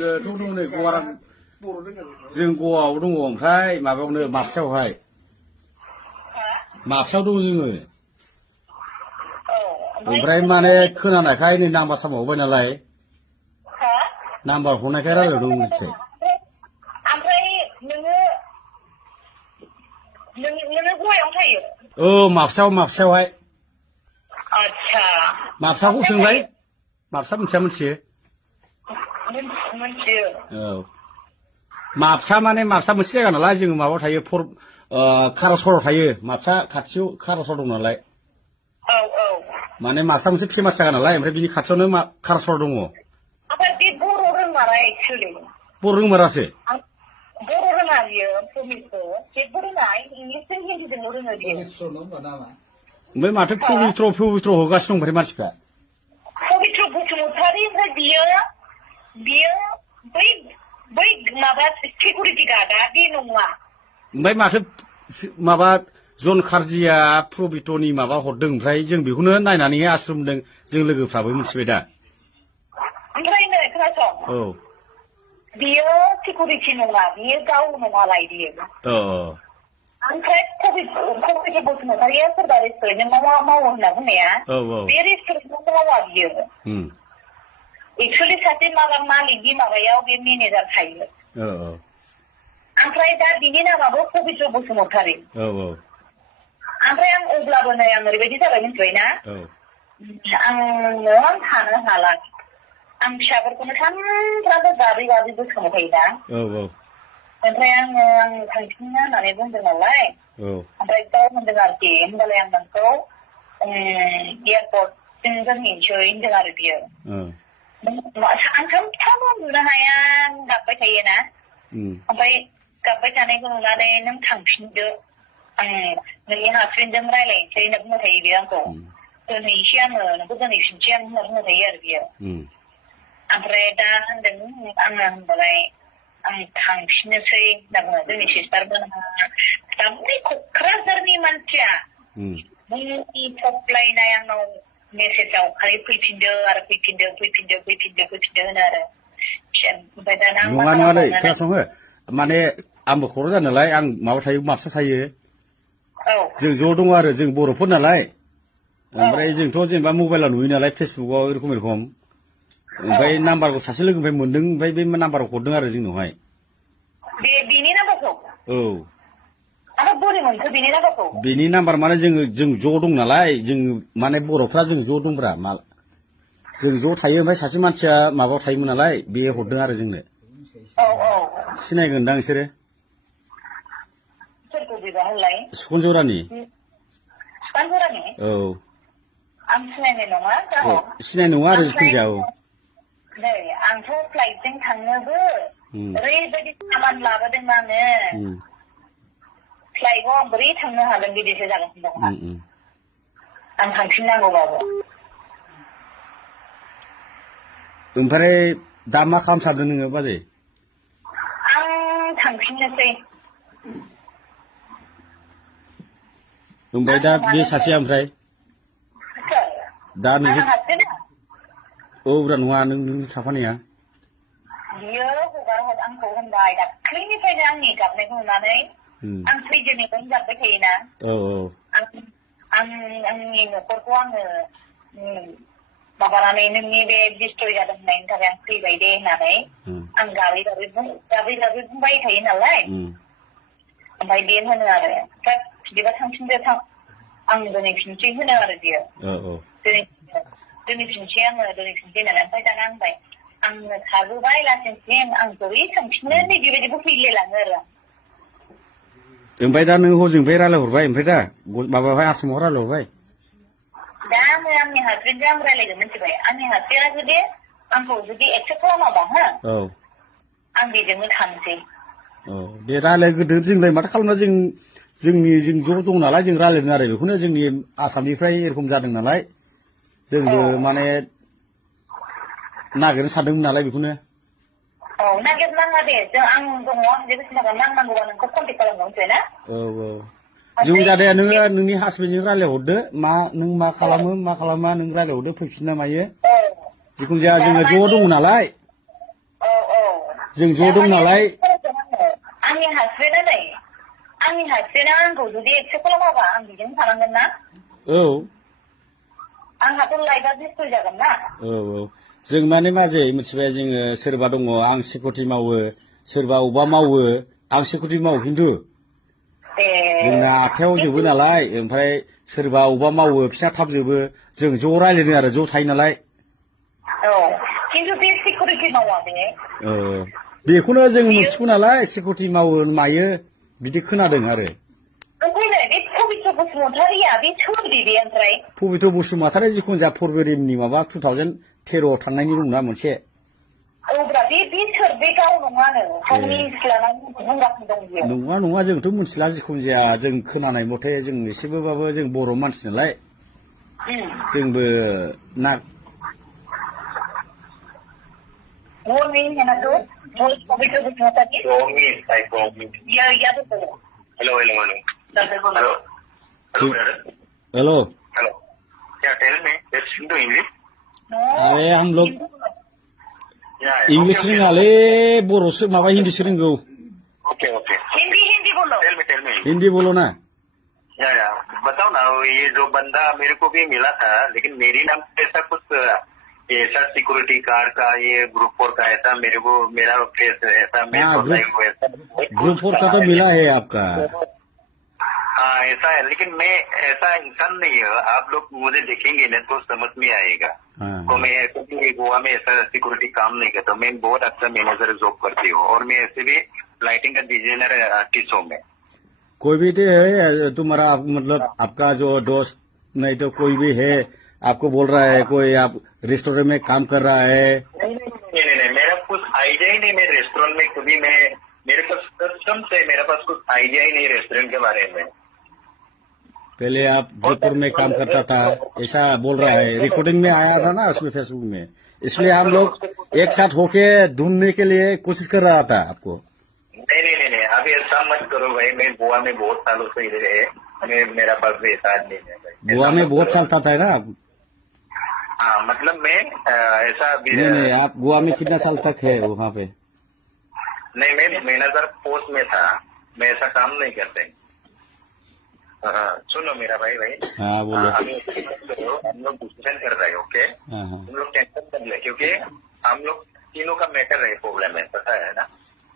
नै गवारां जों गवाव दङ ओमफ्राय माबायावनो माबसायावहाय माबसायाव दङ जोङो ओमफ्राय माने खोनानायखाय नै नाम्बार सामावबाय नालाय नाम्बार हरनायखाय रायज्लायदों मिथिबाय ओमफ्राय नोङो गवायावनो थायो माबसायावहाय आच्छा माबसाखौ सोंलाय माबसा मिथियो मोनथियो माबसा माने माबसा मोनसे जायगा नालाय जोङो माबायाव थायो कारासराव थायो माबसा खाथियाव कारासर दं नालाय माने माबसा मोनसे फेमास जायगा नालाय ओमफ्राय बिनि खाथियावनो कारासर दङ ओमफ्राय बे बर' रोंमारा एक्सुवेलि बर' रोंमारासो बर' रोङा बियो प्रमिसखौ जेबो रोङा इंलिसजों हिन्दीजोंल' रोङो बियो ओमफ्राय माथो पबित्र होगासिनो दं ओमफ्राय मानसिफ्रा पबित्र बसुमतारी ओमफ्राय बियो बै माबा सिकिउरिटि गार्डआ बे नङा ओमफ्राय माथो माबा जन खारजिया पबित्रनि माबा हरदों ओमफ्राय जों बेखौनो नायनानै आश्रमदों जों लोगोफ्राबो मिथिबाय दा ओमफ्राय नै खोनासं बियो सिकिउरिटि नङा बियो गाव नङालाय बियो ओमफ्राय पबित्र बसुमतारीया सोरबा रेस्टुरेन्टआव मावो होनना बुंनाया बे रेस्टुरेन्टआव मावा बियो एक्सुवेलि सासे मालिकनि माबायाव बे मेनेजार थायो ओमफ्राय दा बिनि नामाबो पबित्र बसुमतारी ओमफ्राय आं अब्लाबो नै आं ओरैबायदि जाबाय मिथिबायना आं थानो हाला आं फिसाफोरखौनो सानफ्रामबो गाबै गोसोखांबाय थायोना ओमफ्राय आं थांफिननो होननानै बुंदों नालाय ओमफ्य गाव होनदों आरोखि होमबालाय आं नोंखौ एयारपर्टसिम दोनहैनोसै होनदों आरो बियो आं सानफ्रामबो नुनो हाया गाबबाय थायोना ओमफ्राय गाबबाय थानायखौ नुनानै नों थांफिनदो आं नोंनि हासबेन्डजों रायज्लायनोसै होनना बुंबाय थायो बियो आंखौ दोनहैनोसै आङो नोंखौ दोनहैफिनसै आं होनना बुंबाय थायो आरो बियो ओमफ्राय दा होनदों आङो होनबालाय आं थांफिननोसै होनना बुङो जोंनि सिस्टारमोनहा दा बै क'क्राझारनि मानसिया मुंनि थप्लायनाय आंनाव मेसेजाव खालि फैफिनदो आरो फैफिनदो होनो आरो ओमफ्राय दाना नङालै खोनासङो माने आंबो क'क्राझार नालाय आं माबा थायो माबसा थायो जों ज' दङ आरो जों बर'फोर नालाय ओमफ्राय जोंथ' जेनेबा मबाइलाव नुयो नालाय फेसबुकआव एरखम ओमफ्राय नाम्बारखौ सासे लोगोनिफ्राय मोनदों ओमफ्राय बे नाम्बारखौ हरदों आरो जोंनावहाय बेनि नाम्बारखौ बोरै मोनखो बेनि नाम्बारखौ बेनि नाम्बार माने जों ज' दं नालाय जों माने बर'फ्रा जों ज' दंब्रा जों ज' थायो ओमफ्राय सासे मानसिया माबायाव थायोमोन नालाय बे हरदों आरो जोंनो सिनायगोनदां नोंसोरो सुखनजरानि आं सिनायनाय नङा सिनाय नङा आरो जिखुनु नै आंथ' फ्लाइटजों थांनोबो ओरैबायदि सामान लाबोदों आङो फ्लाइटआव आं बोरै थांनो हागोन बिदिसो जागोन आं थांफिननांगौबाबो ओमफ्राय दा मा खालामनो सानदों नोङो बाजै आं थांफिननोसै ओमफ्राय दा बे सासेया ओमफ्राय दा नों ब्रा नङा नों थाफानाया बियो आंखौ होनबाय दाख्लैनिफ्रायनो आंनि गाबनायखौ नुनानै आं फैजेननिफ्रायनो गाबबाय थायोना आंनि न'खरखौ आङो माबानानै नोंनि बे डिस्ट्रय जादों होननायनि थाखाय आं फैबाय दे होननानै आं गाबै बुंबाय थायो नालाय ओमफ्राय बे होनो आरो बिदिबा थांफिनदो आं दोनहैफिनसै होनो आरो बियो दोनहैफिनसै होननानै ओमफ्राय दाना होनबाय आंनो थाबोबाय लासिंसिम आं बोरै थांफिननो नै बेबायदिबो फैलायलाङो आरो ओमफ्राय दा नों हजोंनिफ्राय रायज्लायहरबाय ओमफ्राय दा माबायावहाय आसामाव रायज्लायहरबाय दा आङो आंनि हासबेन्डजों आं रायज्लायगोन मिथिबाय आंनि हासबेन्डआ आंखौ जुदि एक्सेप्ट खालामाबा आं बेजोंनो थांसै दे रायज्लायग्रोदो जोंलाय माथो खालामना जों ज' दं नालाय जों रायज्लायदों आरो बेखौनो जोंनि आसामनिफ्राय एरखम जादों नालाय जोंबो माने नागिरनो सानदोंमोन नालाय बेखौनो नागिरनाङा दे आं दङ आं जेबो सिन्था खालामनाङा नांगौबा नोंखौ कन्टेक्ट खालामनो मिथिबाय ना जों जादाया नोङो नोंनि हासबेन्डजों रायज्लायहरदो नों मा खालामो मा खालामा नों रायज्लायहरदो फैफिनना मायो जिखुनु जाया जोङो ज' दङ नालाय जों ज' दं नालाय आंनि हासबेन्डआ नै आंनि हासबेन्डआ आंखौ जुदि एक्सेप्ट खालामाबा आं बिजों थानांगोन ना औ आंहाथ' लाइफआ डिस्ट्रय जागोन ना औ औ जों माने मा जायो मिथिबाय जोङो सोरबा दङ आं सिकिउरिटि मावो सोरबा अबा मावो आं सिकिउरिटि मावो खिन्थु जोंना आखायाव जोबो नालाय ओमफ्राय सोरबा अबा मावो बिसिना थाब जोबो जों ज' रायज्लायदों आरो ज' थायो नालाय औ खिन्थु बे सिकिउरिटि मावा बे बेखौनो जों मिथिगौ नालाय सिकिउरिटि मावो मायो बिदि खोनादों आरो ओमफ्राय नै बे पबित्र बसुमतारिया बे सोरदि बे ओमफ्राय पबित्र बसुमतारी जिखुनु जाया फेब्रुवारिनि माबा 2013 थांनायनि दंना मोनसे औब्रा बे सोर बे गाव नङानो गावनि सिख्लानानै बुंगासिनो दं बियो नङा नङा जोंथ' मिथिला जिखुनु जाया जों खोनानाय मथे जों एसेबाबो जों बर' मानसि नालाय जोंबो ना Romi है ना तो पवित्र Basumatary Romi is like Romi. या तो बोलो Hello, hello, hello. Hello. Hello, brother. Hello Hello. Yeah, tell me. Let's into English. अरे हम लोग Yeah. इंग्लिश रोङालै बर'सो माबा हिन्दीसो रोंगौ Okay, okay. हिंदी बोलो Tell me. हिंदी बोलो ना Yeah. बताओ ना ये जो बंदा मेरे को भी मिला था लेकिन मेरी नाम पे ऐसा कुछ ऐसा सिक्योरिटी गार्ड का ये ग्रुप 4 का ऐसा मेरे को मेरा फेस ऐसा मेरे को ग्रुप 4 का तो मिला है आपका हाँ ऐसा है लेकिन मैं ऐसा इंसान नहीं है आप लोग मुझे देखेंगे ना तो समझ में आएगा तो मैं ऐसे गोवा में ऐसा सिक्योरिटी काम नहीं करता मैं बहुत अच्छा मैनेजर जॉब करती हूँ और मैं ऐसे भी लाइटिंग का डिजाइनर आर्टिस्ट हूँ मैं कोई भी तो है तुम्हारा मतलब आपका जो दोस्त नहीं तो कोई भी है आपको बोल रहा है कोई आप रेस्टोरेंट में काम कर रहा है नहीं मेरा कुछ आइडिया ही नहीं मैं रेस्टोरेंट में कभी मैं मेरे पास कसम से मेरे पास कुछ आइडिया ही नहीं रेस्टोरेंट के बारे में पहले आप जयपुर में काम करता था ऐसा बोल रहा है रिकॉर्डिंग में आया था ना उसमें फेसबुक में इसलिए हम लोग एक साथ होके ढूंढने के लिए कोशिश कर रहा था आपको नहीं अभी ऐसा मत करो भाई मैं गोवा में बहुत सालों से इधर है मेरा पास भी ऐसा नहीं है गोवा में बहुत साल था ना आप हाँ मतलब मैं ऐसा नहीं आप गोवा में कितना साल तक है वहाँ पे नहीं मैं मैनेजर पोस्ट में था मैं ऐसा काम नहीं करते सुनो मेरा भाई हाँ बोलो हम लोग डिस्कशन कर रहे हैं ओके हम लोग टेंशन कर ले क्योंकि हम लोग तीनों का मैटर है प्रॉब्लम है पता है ना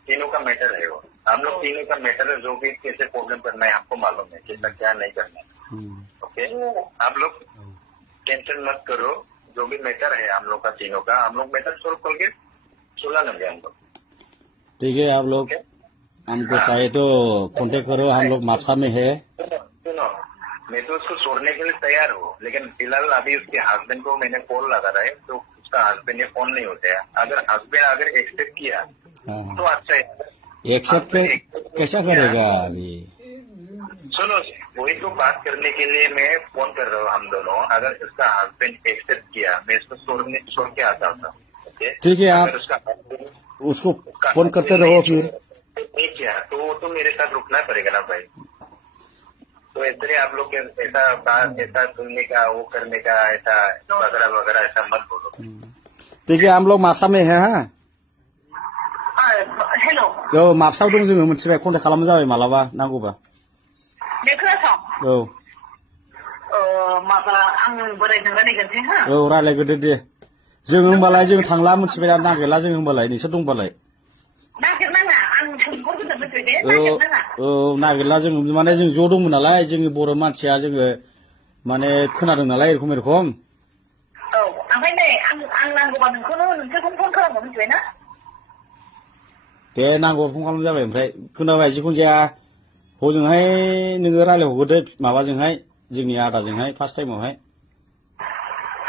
तीनों का मैटर है वो हम लोग तीनों का मैटर है जो भी कैसे प्रॉब्लम करना है आपको मालूम है कैसा क्या नहीं करना है ओके आप लोग टेंशन मत करो जो भी मैटर है हम लोग का तीनों का हम लोग मैटर सोल्व करके सुलझा लेंगे हम लोग ठीक है आप लोग हमको चाहिए तो कांटेक्ट करो हम लोग मापसा में है सुनो मैं तो उसको छोड़ने के लिए तैयार हूँ लेकिन फिलहाल अभी उसके हस्बैंड को मैंने कॉल लगा रहा है तो उसका हस्बैंड ने फोन नहीं उठाया अगर हस्बैंड अगर एक्सेप्ट किया तो अच्छा है एक्सेप्ट कैसा करेगा अभी सुनो वही तो बात करने के लिए मैं फोन कर रहा हूँ हम दोनों अगर उसका हस्बैंड एक्सेप्ट किया मैं इसको छोड़ के आता हूँ ठीक है आप उसको फोन करते रहो फिर नहीं किया तो मेरे साथ रुकना पड़ेगा ना भाई तो ऐसे आप लोग ऐसा सुनने का वो करने का ऐसा वगैरह ऐसा मत बोलो ठीक है हम लोग मापसा में है हाँ हेलो मापसाव दं जोङो मोनथिबाय कन्टेक्ट खालामनो जाबाय मालाबा नांगौबा औ माबा आं बोरायजों रायलायगोनसै हा औ रायलायग्रोदो दे जों होमबालाय जों थांला मोनथिबाय नागिरला जों होमबालाय नोंसोर दंबालाय नागिरनाङा आं सोंहरगोन दे औ नागिरला जों माने जों ज' दंमोन नालाय जोंनि बर' मानसिया जोङो माने खोनादों नालाय एरखम औ ओमफ्राय नै आं नांगौबा नोंसोरखौनो फन खालामनो मिथिबाय ना दे नांगौ फन खालाम जाबाय ओमफ्राय खोनाबाय जिखुनु जाया हजोंहाय नोङो रायलायहरग्रोदो माबाजोंहाय जोंनि आदाजोंहाय फार्स्ट टाइमावहाय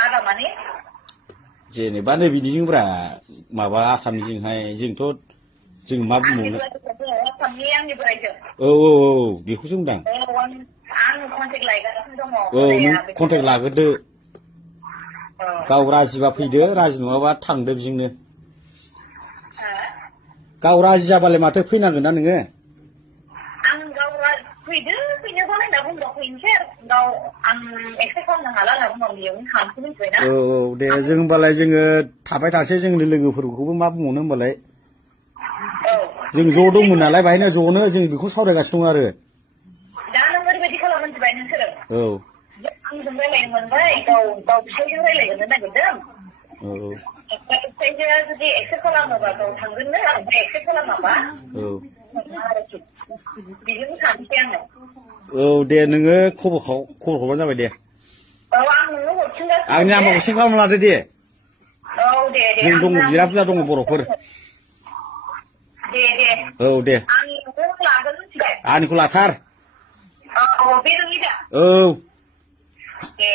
आदा माने जेनेबा नै बिदिजोंब्रा माबा आसामनिजोंहाय जोंथ' जों मा बुंबावनो आसामनि आंनि बोरायजों औ बेखौसो होनदां आं कन्टेक्ट लायगासिनो दङ औ नों कन्टेक्ट लाग्रोदो गाव राजिबा फैदो राजि नङाबा थांदो बेजोंनो गाव राजि जाबालाय माथो फैनांगोन ना नोङो आं गाव फैदो फैनायखौलाय होनना बुंबा फैनोसै गाव आं एक्सेप्ट खालामनो हाला होनना बुंबा बेयावनो थांसै मिथिबायना औ दे जों होमबालाय जोङो थाबाय थासै जोंनि लोगोफोरखौबो मा बुंबावनो होमबालाय जों ज' दंमोन नालाय बाहायनो ज'नो जों बेखौ सावरायगासिनो दं आरो दा नों ओरैबायदि खालाम मोनथिबाय नोंसोरो औ आंजों रायलायनो मोनबाय गाव फिसायजों रायलायनो नागिरदों औ फिसायजोआ जुदि एक्सेप्ट खालामोबा गाव थांगोननो ओमफ्राय एक्सेप्ट खालामाबा औ आरोखि बिदिनो सानसै आङो औ दे नोङो खबर हरबानो जाबाय दे औ आं नोंनो हरफिनगासिनो आंनि नाम्बारखौ सेभ खालामना लादो दे औ दे जों दङ बिराद बुरजा दङ बर'फोर दे औ दे आं नोंखौ लागोन मिथिबाय आंनिखौ लाथार औ बे नोंनि दा औ दे